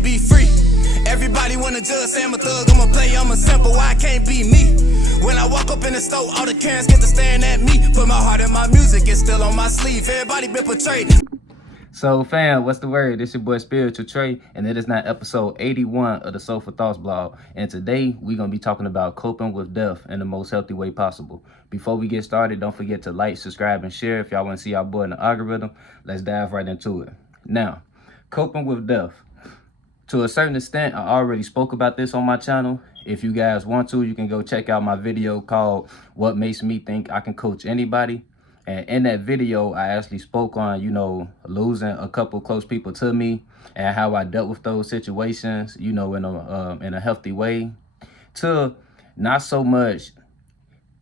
can't be free. Everybody wanna judge, say I'm a thug, I'm a play, I'm a simple, why I can't be me? When I walk up in the store, all the Karens get to staring at me. Put my heart in my music, it's still on my sleeve. Everybody been portrayed. So fam, what's the word? This your boy Spiritual Trey, and it is now episode 81 of the Soulful Thoughts blog. And today we're gonna be talking about coping with death in the most healthy way possible. Before we get started, don't forget to like, subscribe, and share if y'all want to see our boy in the algorithm. Let's dive right into it. Now, coping with death. To a certain extent, I already spoke about this on my channel. If you guys want to, you can go check out my video called What Makes Me Think I Can Coach Anybody. And in that video, I actually spoke on, losing a couple close people to me and how I dealt with those situations, in a healthy way. To not so much,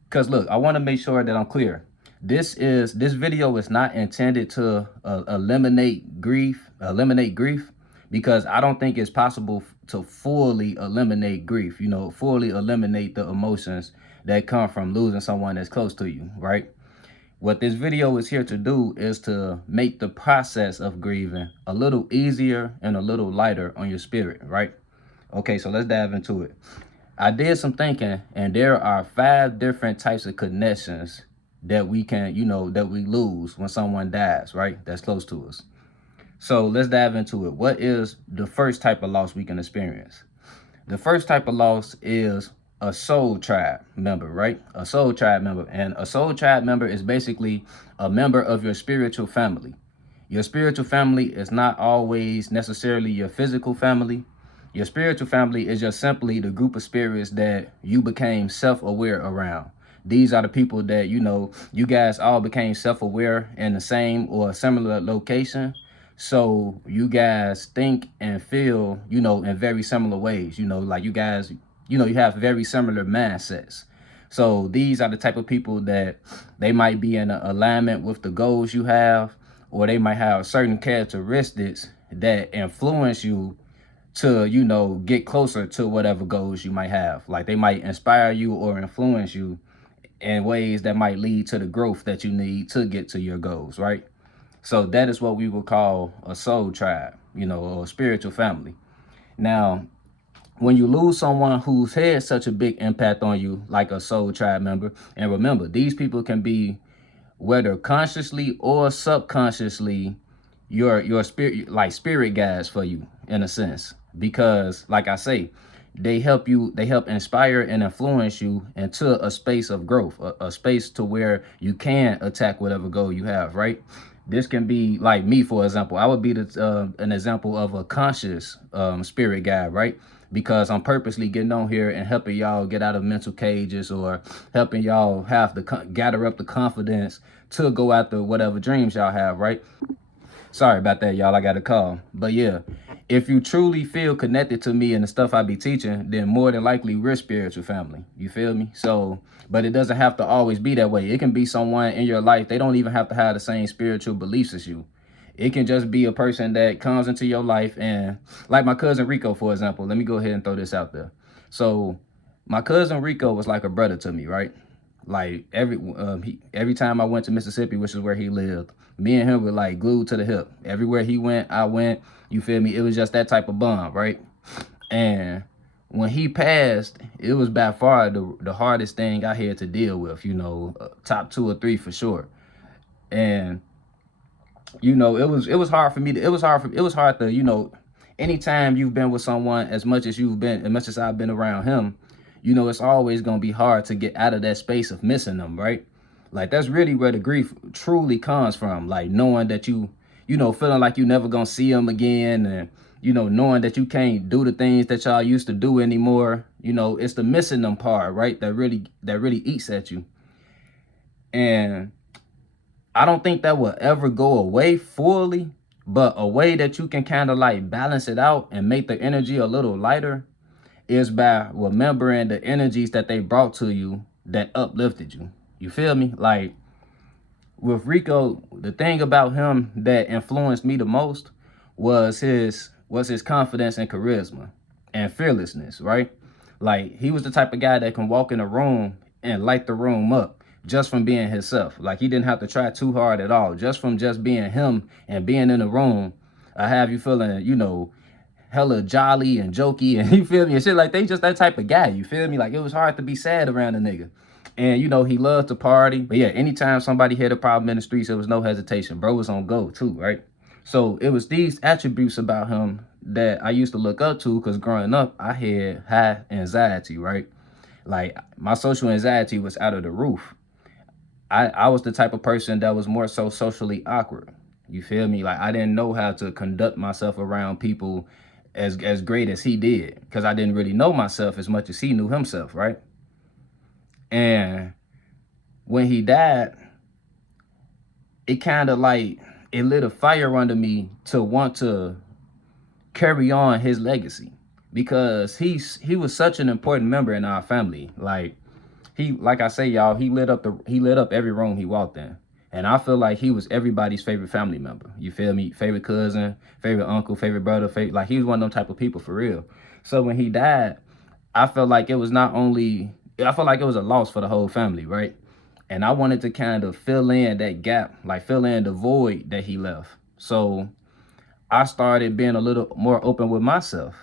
because look, I want to make sure that I'm clear. This video is not intended to eliminate grief, because I don't think it's possible to fully eliminate grief, fully eliminate the emotions that come from losing someone that's close to you, right? What this video is here to do is to make the process of grieving a little easier and a little lighter on your spirit, right? Okay, so let's dive into it. I did some thinking, and there are 5 different types of connections that we can, that we lose when someone dies, right? That's close to us. So let's dive into it. What is the first type of loss we can experience? The first type of loss is a soul tribe member, right? A soul tribe member. And a soul tribe member is basically a member of your spiritual family. Your spiritual family is not always necessarily your physical family. Your spiritual family is just simply the group of spirits that you became self-aware around. These are the people that, you guys all became self-aware in the same or similar location. So you guys think and feel, in very similar ways, like you guys, you have very similar mindsets. So these are the type of people that they might be in alignment with the goals you have, or they might have certain characteristics that influence you to, get closer to whatever goals you might have. Like they might inspire you or influence you in ways that might lead to the growth that you need to get to your goals, right? So that is what we would call a soul tribe, or a spiritual family. Now, when you lose someone who's had such a big impact on you, like a soul tribe member, and remember, these people can be, whether consciously or subconsciously, your spirit, like spirit guides for you, in a sense, because like I say, they help inspire and influence you into a space of growth, a space to where you can attack whatever goal you have, right? This can be like me, for example. I would be an example of a conscious spirit guide, right? Because I'm purposely getting on here and helping y'all get out of mental cages, or helping y'all have to gather up the confidence to go after whatever dreams y'all have, right? Sorry about that, y'all. I got a call. But yeah, if you truly feel connected to me and the stuff I be teaching, then more than likely we're spiritual family. You feel me? So, but it doesn't have to always be that way. It can be someone in your life. They don't even have to have the same spiritual beliefs as you. It can just be a person that comes into your life, and like my cousin Rico, for example. Let me go ahead and throw this out there. So my cousin Rico was like a brother to me, right? Like every time I went to Mississippi, which is where he lived, me and him were like glued to the hip. Everywhere he went, I went. You feel me? It was just that type of bond, right? And when he passed, it was by far the hardest thing I had to deal with, top 2 or 3 for sure. And it was hard for me to, it was hard to, anytime you've been with someone as much as I've been around him, it's always going to be hard to get out of that space of missing them, right? Like that's really where the grief truly comes from. Like knowing that feeling like you never going to see them again, and, knowing that you can't do the things that y'all used to do anymore. It's the missing them part, right? That really eats at you. And I don't think that will ever go away fully, but a way that you can kind of like balance it out and make the energy a little lighter is by remembering the energies that they brought to you that uplifted you. You feel me? Like with Rico, the thing about him that influenced me the most was his confidence and charisma and fearlessness, right? Like he was the type of guy that can walk in a room and light the room up just from being himself. Like he didn't have to try too hard at all. Just from just being him and being in the room, I have you feeling, hella jolly and jokey and you feel me and shit like they just that type of guy, you feel me? Like it was hard to be sad around a nigga. And you know, he loved to party. But yeah, anytime somebody had a problem in the streets, there was no hesitation. Bro was on go too, right? So it was these attributes about him that I used to look up to because growing up, I had high anxiety, right? Like my social anxiety was out of the roof. I was the type of person that was more so socially awkward. You feel me? Like I didn't know how to conduct myself around people as great as he did because I didn't really know myself as much as he knew himself, right? And when he died, it kind of like it lit a fire under me to want to carry on his legacy because he was such an important member in our family. Like I say, y'all, he lit up every room he walked in. And I feel like he was everybody's favorite family member. You feel me? Favorite cousin, favorite uncle, favorite brother, like he was one of them type of people for real. So when he died, I felt like it was a loss for the whole family, right? And I wanted to kind of fill in that gap, like fill in the void that he left. So I started being a little more open with myself,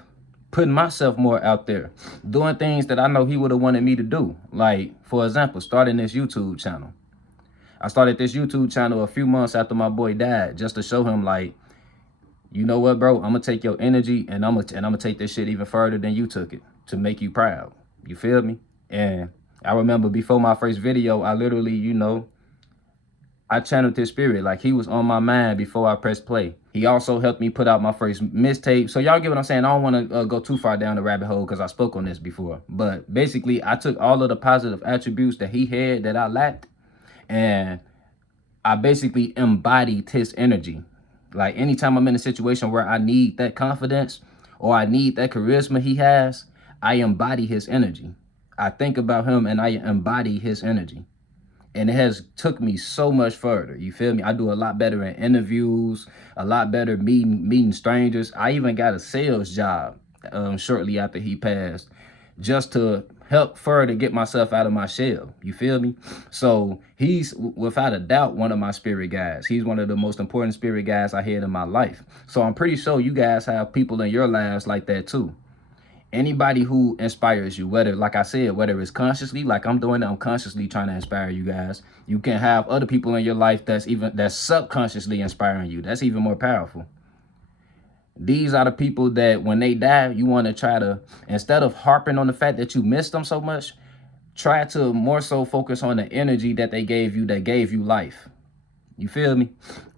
putting myself more out there, doing things that I know he would have wanted me to do. Like, for example, starting this YouTube channel. I started this YouTube channel a few months after my boy died, just to show him, like, you know what, bro? I'm gonna take your energy and I'm gonna take this shit even further than you took it to make you proud. You feel me? And I remember before my first video, I literally, you know, I channeled his spirit. Like he was on my mind before I pressed play. He also helped me put out my first mixtape. So y'all get what I'm saying? I don't want to go too far down the rabbit hole because I spoke on this before. But basically, I took all of the positive attributes that he had that I lacked, and I basically embodied his energy. Like anytime I'm in a situation where I need that confidence or I need that charisma he has, I embody his energy. I think about him and I embody his energy. And it has took me so much further. You feel me? I do a lot better in interviews, a lot better meeting strangers. I even got a sales job shortly after he passed, just to help further get myself out of my shell. You feel me? So he's without a doubt one of my spirit guides. He's one of the most important spirit guides I had in my life. So I'm pretty sure you guys have people in your lives like that too. Anybody who inspires you, whether, like I said, whether it's consciously, like I'm doing it, I'm consciously trying to inspire you guys. You can have other people in your life that's subconsciously inspiring you. That's even more powerful. These are the people that when they die, you want to try to, instead of harping on the fact that you missed them so much, try to more so focus on the energy that they gave you, that gave you life. You feel me?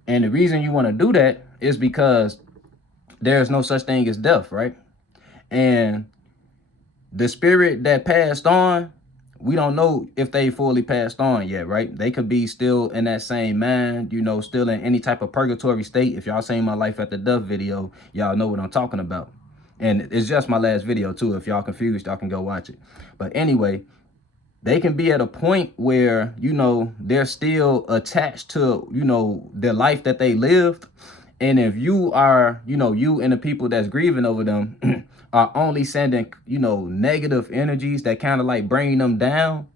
And the reason you want to do that is because there's no such thing as death, right? And the spirit that passed on, we don't know if they fully passed on yet, right? They could be still in that same mind, you know, still in any type of purgatory state. If y'all seen my Life After Death video, y'all know what I'm talking about. And it's just my last video too. If y'all confused, y'all can go watch it. But anyway, they can be at a point where, you know, they're still attached to, you know, their life that they lived. And if you are, you know, you and the people that's grieving over them are only sending, you know, negative energies that kind of like bring them down,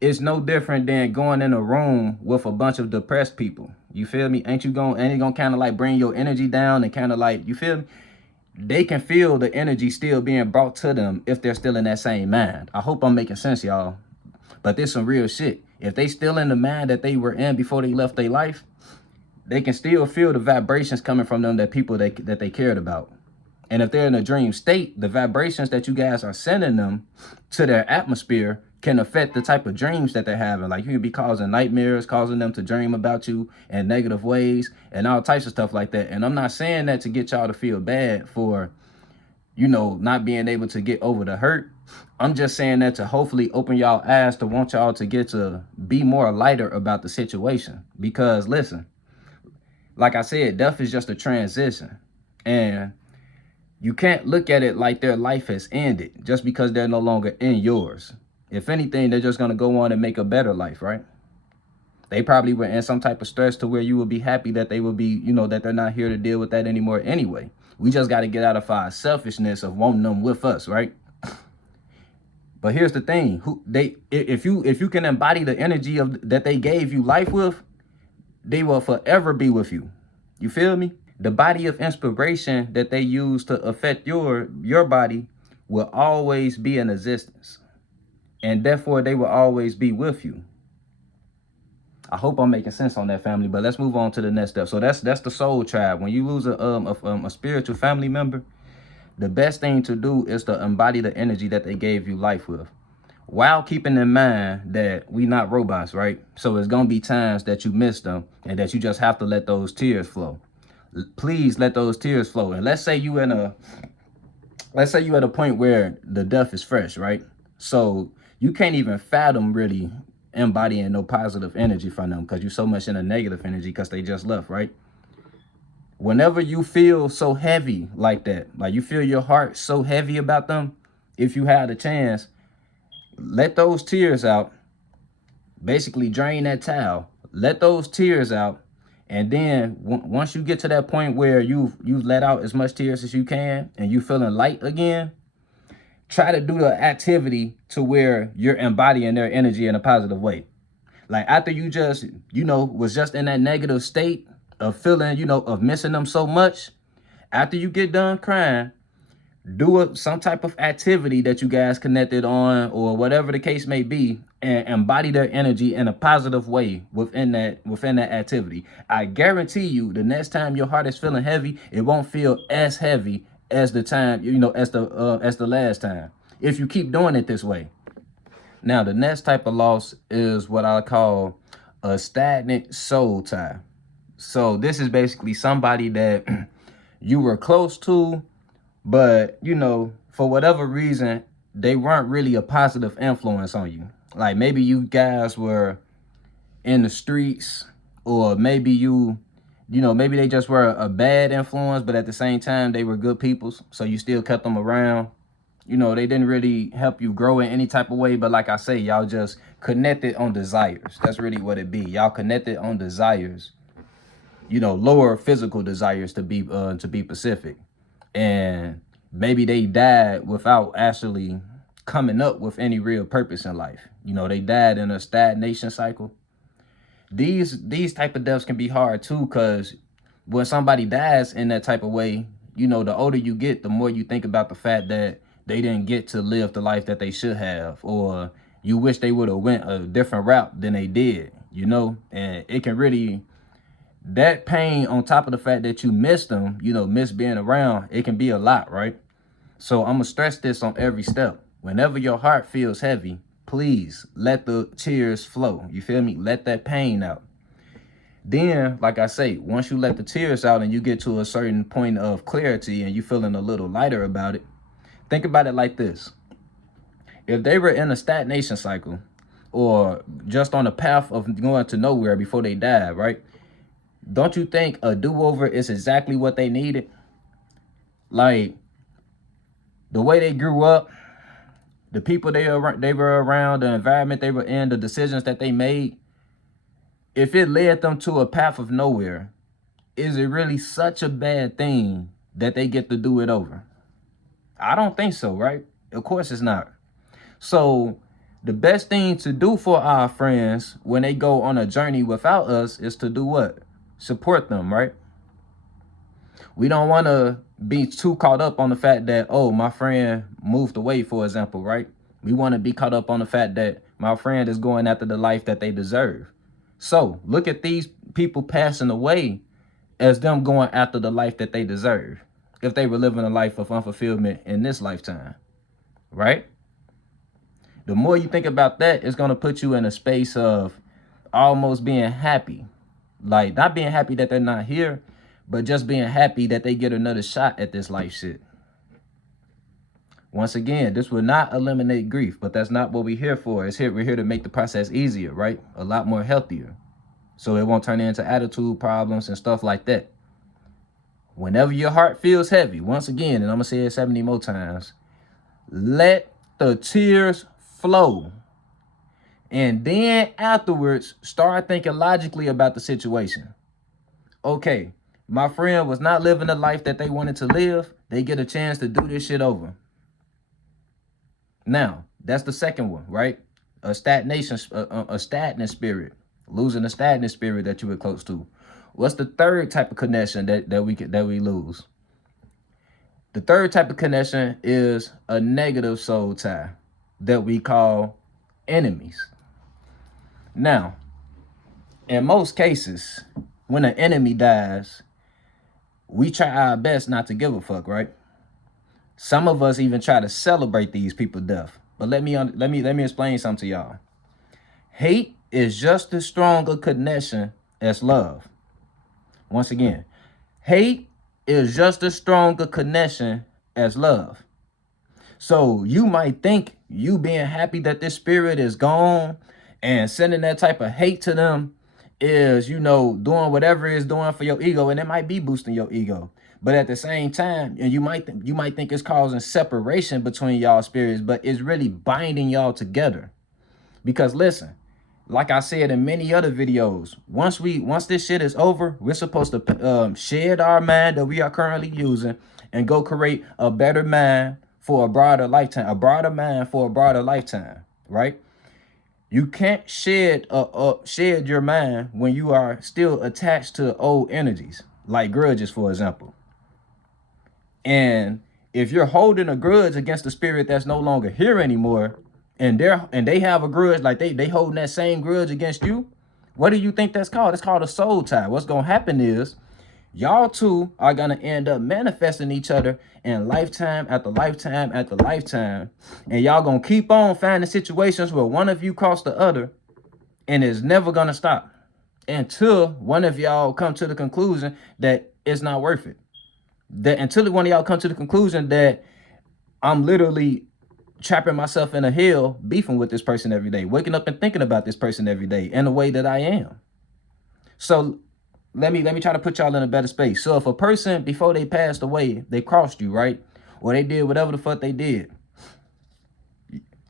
it's no different than going in a room with a bunch of depressed people. You feel me? Ain't it gonna kind of like bring your energy down and kind of like, you feel me? They can feel the energy still being brought to them if they're still in that same mind. I hope I'm making sense, y'all. But there's some real shit. If they still in the mind that they were in before they left their life, they can still feel the vibrations coming from them, that people that they cared about. And if they're in a dream state, the vibrations that you guys are sending them to their atmosphere can affect the type of dreams that they're having. Like you can be causing nightmares, causing them to dream about you in negative ways and all types of stuff like that. And I'm not saying that to get y'all to feel bad for, you know, not being able to get over the hurt. I'm just saying that to hopefully open y'all eyes to want y'all to get to be more lighter about the situation. Because listen, like I said, death is just a transition. And you can't look at it like their life has ended just because they're no longer in yours. If anything, they're just going to go on and make a better life, right? They probably were in some type of stress to where you would be happy that they would be, you know, that they're not here to deal with that anymore anyway. We just got to get out of our selfishness of wanting them with us, right? But here's the thing. If you can embody the energy of that they gave you life with, they will forever be with you. You feel me? The body of inspiration that they use to affect your body will always be in existence, and therefore they will always be with you. I hope I'm making sense on that, family. But let's move on to the next step. So that's the soul tribe. When you lose a spiritual family member, the best thing to do is to embody the energy that they gave you life with, while keeping in mind that we not robots, right? So it's gonna be times that you miss them and that you just have to let those tears flow. Please let those tears flow. And let's say you at a point where the death is fresh, right? So you can't even fathom really embodying no positive energy from them because you're so much in a negative energy because they just left, right? Whenever you feel so heavy like that, like you feel your heart so heavy about them, if you had a chance, let those tears out. Basically drain that towel, let those tears out. And then once you get to that point where you've let out as much tears as you can and you feeling light again, try to do the activity to where you're embodying their energy in a positive way. Like after you just, was just in that negative state of feeling, of missing them so much, after you get done crying, do some type of activity that you guys connected on or whatever the case may be, and embody their energy in a positive way within that activity. I guarantee you the next time your heart is feeling heavy, it won't feel as heavy as the time, as the last time, if you keep doing it this way. Now, the next type of loss is what I call a stagnant soul tie. So this is basically somebody that you were close to, but, for whatever reason, they weren't really a positive influence on you. Like maybe you guys were in the streets, or maybe maybe they just were a bad influence, but at the same time, they were good peoples. So you still kept them around. They didn't really help you grow in any type of way. But like I say, y'all just connected on desires. That's really what it be. Y'all connected on desires, lower physical desires to be specific. And maybe they died without actually coming up with any real purpose in life. They died in a stagnation cycle. These type of deaths can be hard too, because when somebody dies in that type of way, the older you get, the more you think about the fact that they didn't get to live the life that they should have, or you wish they would have went a different route than they did, and it can really, that pain on top of the fact that you miss them, miss being around, it can be a lot, right? So I'm gonna stress this on every step. Whenever your heart feels heavy, please let the tears flow. You feel me? Let that pain out. Then, like I say, once you let the tears out and you get to a certain point of clarity and you feeling a little lighter about it, think about it like this. If they were in a stagnation cycle or just on a path of going to nowhere before they died, right? Don't you think a do-over is exactly what they needed? Like, the way they grew up, the people they were around, the environment they were in, the decisions that they made, if it led them to a path of nowhere, is it really such a bad thing that they get to do it over? I don't think so, right? Of course it's not. So the best thing to do for our friends when they go on a journey without us is to do what? Support them, right? We don't want to be too caught up on the fact that, oh, my friend moved away, for example, right? We want to be caught up on the fact that my friend is going after the life that they deserve. So look at these people passing away as them going after the life that they deserve, if they were living a life of unfulfillment in this lifetime, right? The more you think about that, it's going to put you in a space of almost being happy. Like, not being happy that they're not here, but just being happy that they get another shot at this life shit. Once again, this will not eliminate grief, but that's not what we're here for. We're here to make the process easier, right? A lot more healthier. So it won't turn into attitude problems and stuff like that. Whenever your heart feels heavy, once again, and I'm going to say it 70 more times, let the tears flow. And then afterwards, start thinking logically about the situation. Okay, my friend was not living the life that they wanted to live. They get a chance to do this shit over. Now, that's the second one, right? A stagnant spirit, losing the stagnant spirit that you were close to. What's the third type of connection that we lose? The third type of connection is a negative soul tie that we call enemies. Now, in most cases, when an enemy dies, we try our best not to give a fuck, right? Some of us even try to celebrate these people's death. But let me explain something to y'all. Hate is just as strong a connection as love. Once again, hate is just as strong a connection as love. So you might think you being happy that this spirit is gone and sending that type of hate to them is, you know, doing whatever it's doing for your ego, and it might be boosting your ego. But at the same time, and you might think it's causing separation between y'all spirits, but it's really binding y'all together. Because listen, like I said in many other videos, once this shit is over, we're supposed to shed our mind that we are currently using and go create a better mind for a broader lifetime, a broader mind for a broader lifetime, right? You can't shed your mind when you are still attached to old energies, like grudges, for example. And if you're holding a grudge against the spirit that's no longer here anymore, and they have a grudge, like they holding that same grudge against you, what do you think that's called? It's called a soul tie. What's gonna happen is y'all two are gonna end up manifesting each other in lifetime after lifetime after lifetime, and y'all gonna keep on finding situations where one of you cross the other, and it's never gonna stop until one of y'all come to the conclusion that it's not worth it. That until one of y'all come to the conclusion that I'm literally trapping myself in a hell, beefing with this person every day, waking up and thinking about this person every day in the way that I am. So let me try to put y'all in a better space. So if a person, before they passed away, they crossed you, right? Or they did whatever the fuck they did.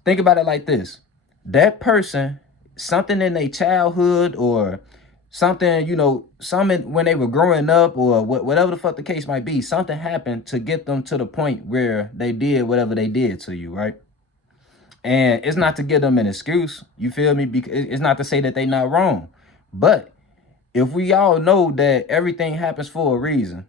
Think about it like this. That person, something in their childhood or something, you know, something when they were growing up or whatever the fuck the case might be, something happened to get them to the point where they did whatever they did to you, right? And it's not to give them an excuse, you feel me? Because it's not to say that they not wrong. But if we all know that everything happens for a reason,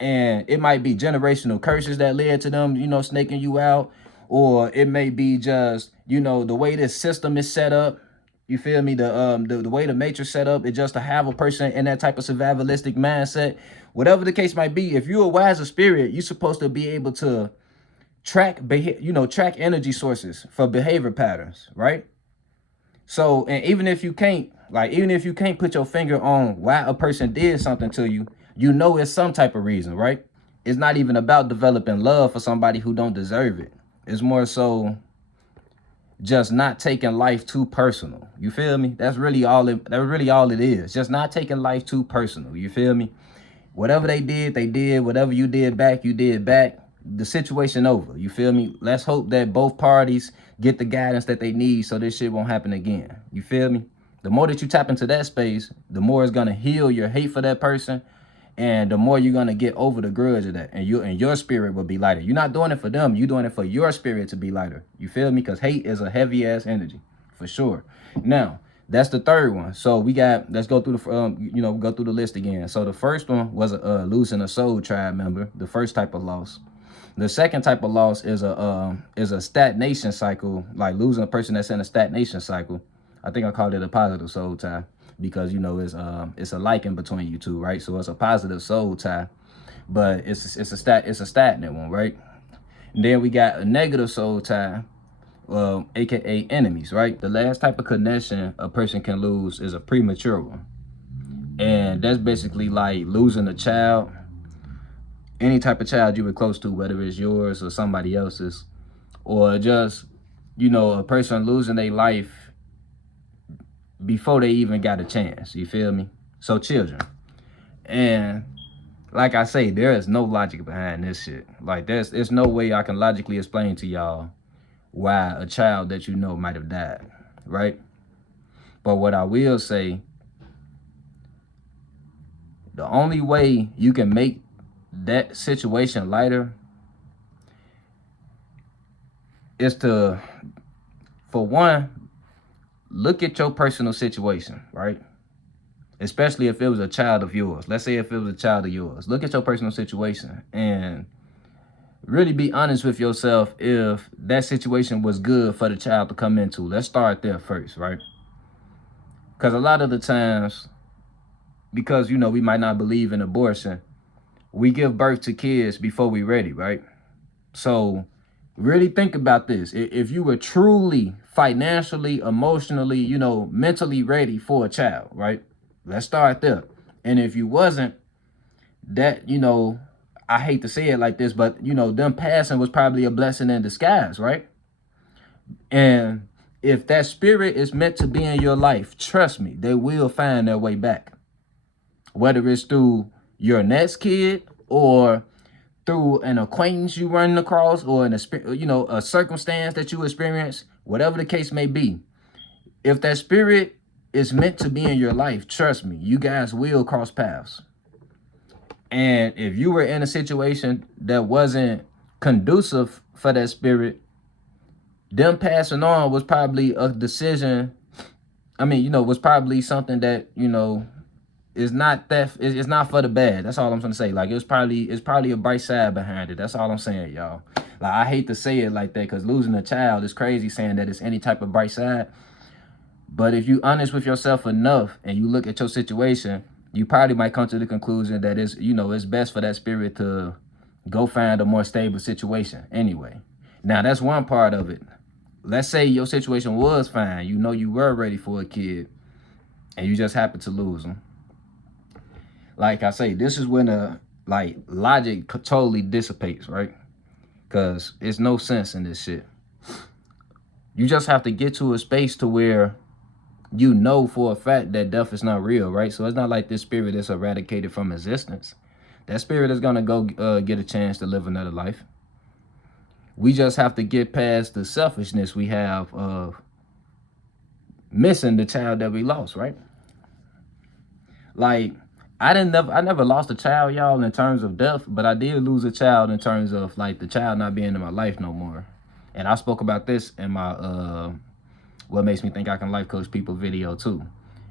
and it might be generational curses that led to them, you know, snaking you out, or it may be just, you know, the way this system is set up. You feel me? The way the matrix set up is just to have a person in that type of survivalistic mindset. Whatever the case might be, if you're a wiser spirit, you're supposed to be able to track energy sources for behavior patterns, right? So, and even if you can't put your finger on why a person did something to you, you know it's some type of reason, right? It's not even about developing love for somebody who don't deserve it. It's more so just not taking life too personal. You feel me? That's really all it is. Just not taking life too personal. You feel me? Whatever they did, they did. Whatever you did back, you did back. The situation over. You feel me? Let's hope that both parties get the guidance that they need so this shit won't happen again. You feel me? The more that you tap into that space, the more it's gonna heal your hate for that person, and the more you're gonna get over the grudge of that, and your spirit will be lighter. You're not doing it for them, you're doing it for your spirit to be lighter. You feel me? Because hate is a heavy ass energy, for sure. Now, that's the third one. So let's go through the go through the list again. So the first one was losing a soul tribe member, the first type of loss. The second type of loss is a stagnation cycle, like losing a person that's in a stagnation cycle. I think I called it a positive soul tie because, you know, it's a liking between you two, right? So it's a positive soul tie, but it's a stagnant one, right? And then we got a negative soul tie, aka enemies, right? The last type of connection a person can lose is a premature one, and that's basically like losing a child. Any type of child you were close to, whether it's yours or somebody else's, or just, you know, a person losing their life before they even got a chance. You feel me? So children. And like I say, there is no logic behind this shit. Like there's no way I can logically explain to y'all why a child that you know might have died, right? But what I will say, the only way you can make that situation lighter is to, for one, look at your personal situation, right? especially if it was a child of yours. Let's say if it was a child of yours. Look at your personal situation and really be honest with yourself if that situation was good for the child to come into. Let's start there first, right? Because a lot of the times, because, you know, we might not believe in abortion, we give birth to kids before we ready, right? So really think about this. If you were truly financially, emotionally, you know, mentally ready for a child, right? Let's start there. And if you wasn't, that, you know, I hate to say it like this, but, you know, them passing was probably a blessing in disguise, right? And if that spirit is meant to be in your life, trust me, they will find their way back. Whether it's through your next kid or through an acquaintance you run across or a circumstance that you experience, whatever the case may be. If that spirit is meant to be in your life, trust me, you guys will cross paths. And if you were in a situation that wasn't conducive for that spirit, them passing on was probably a decision. I mean, you know, was probably something that, you know, is not that, it's not for the bad. That's all I'm gonna say. Like, it's probably a bright side behind it. That's all I'm saying, y'all. Like, I hate to say it like that because losing a child is crazy saying that it's any type of bright side. But if you honest with yourself enough and you look at your situation, you probably might come to the conclusion that it's, you know, it's best for that spirit to go find a more stable situation anyway. Now, that's one part of it. Let's say your situation was fine. You know, you were ready for a kid and you just happened to lose them. Like I say, this is when logic totally dissipates, right? Because there's no sense in this shit. You just have to get to a space to where you know for a fact that death is not real, right? So it's not like this spirit is eradicated from existence. That spirit is going to go get a chance to live another life. We just have to get past the selfishness we have of missing the child that we lost, right? Like, I never lost a child, y'all, in terms of death, but I did lose a child in terms of, like, the child not being in my life no more. And I spoke about this in my What Makes Me Think I Can Life Coach People video, too.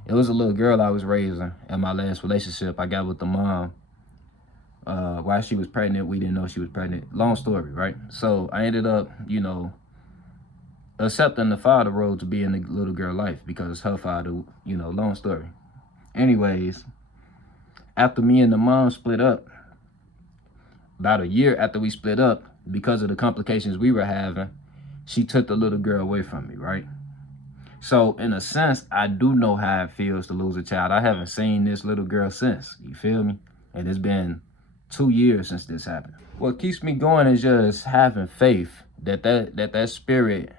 It was a little girl I was raising in my last relationship I got with the mom. While she was pregnant, we didn't know she was pregnant. Long story, right? So I ended up, you know, accepting the father role to be in the little girl's life because it's her father, you know, long story. Anyways, after me and the mom split up, about a year after we split up, because of the complications we were having, she took the little girl away from me, right? So in a sense, I do know how it feels to lose a child. I haven't seen this little girl since, you feel me? And it's been 2 years since this happened. What keeps me going is just having faith that spirit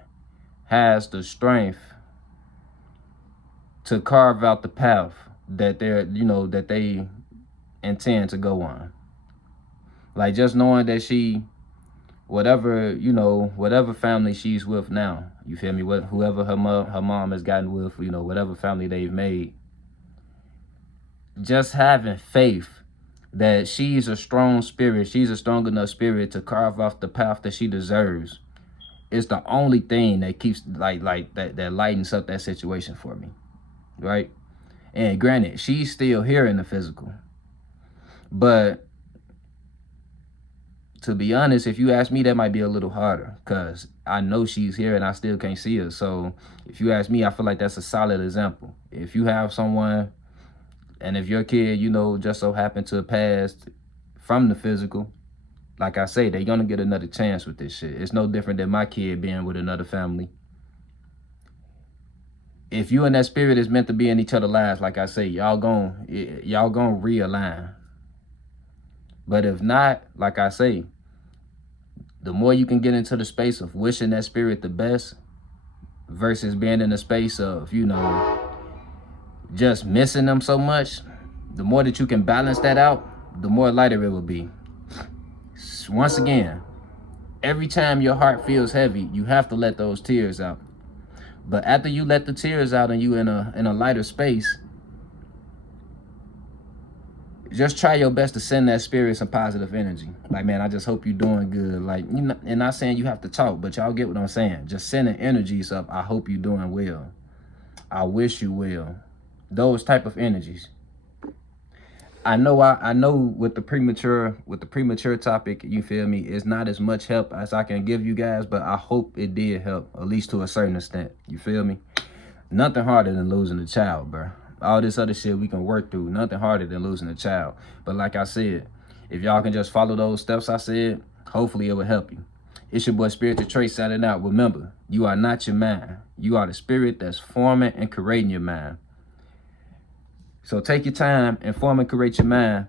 has the strength to carve out the path that that they intend to go on. Like, just knowing that she, whatever family she's with now, you feel me? Whoever her mom has gotten with, you know, whatever family they've made, just having faith that she's a strong spirit, she's a strong enough spirit to carve off the path that she deserves. It's the only thing that keeps that lightens up that situation for me, right? And granted, she's still here in the physical, but to be honest, if you ask me, that might be a little harder because I know she's here and I still can't see her. So if you ask me, I feel like that's a solid example. If you have someone, and if your kid, you know, just so happened to pass from the physical, like I say, they're going to get another chance with this shit. It's no different than my kid being with another family. If you and that spirit is meant to be in each other's lives, like I say, y'all gonna realign. But if not, like I say, the more you can get into the space of wishing that spirit the best versus being in the space of, you know, just missing them so much, the more that you can balance that out, the more lighter it will be. Once again, every time your heart feels heavy, you have to let those tears out. But after you let the tears out and you in a lighter space, just try your best to send that spirit some positive energy. Like, man, I just hope you're doing good. Like, you know, and not saying you have to talk, but y'all get what I'm saying. Just sending energies up. I hope you're doing well. I wish you well. Those type of energies. I know with the premature topic, you feel me, it's not as much help as I can give you guys, but I hope it did help, at least to a certain extent. You feel me? Nothing harder than losing a child, bro. All this other shit we can work through, nothing harder than losing a child. But like I said, if y'all can just follow those steps I said, hopefully it will help you. It's your boy Spiritual Trey signing out. Remember, you are not your mind. You are the spirit that's forming and creating your mind. So take your time and form and create your mind,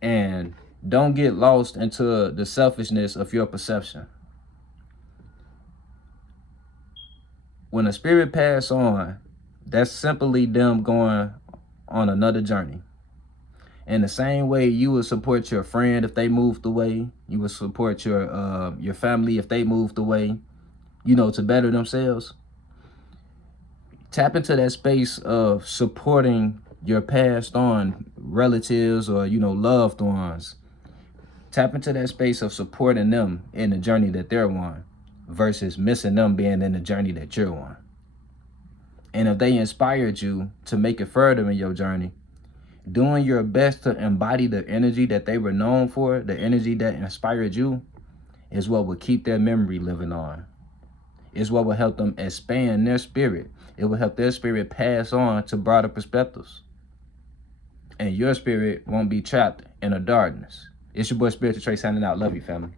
and don't get lost into the selfishness of your perception. When a spirit pass on, that's simply them going on another journey. In the same way you would support your friend if they moved away, you would support your family if they moved away, you know, to better themselves. Tap into that space of supporting your passed on relatives or, you know, loved ones. Tap into that space of supporting them in the journey that they're on versus missing them being in the journey that you're on. And if they inspired you to make it further in your journey, doing your best to embody the energy that they were known for, the energy that inspired you, is what will keep their memory living on. It's what will help them expand their spirit. It will help their spirit pass on to broader perspectives. And your spirit won't be trapped in a darkness. It's your boy Spiritual Trey signing out. Love you, family.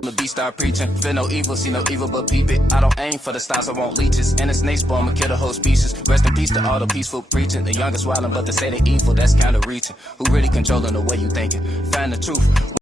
The beast start preaching, feel no evil, see no evil but peep it. I don't aim for the stars, I want leeches. And the snake spawn, I'ma kill the whole species. Rest in peace to all the peaceful preaching. The youngest wildin', but they say they evil, that's kinda reaching. Who really controlling the way you thinking? Find the truth.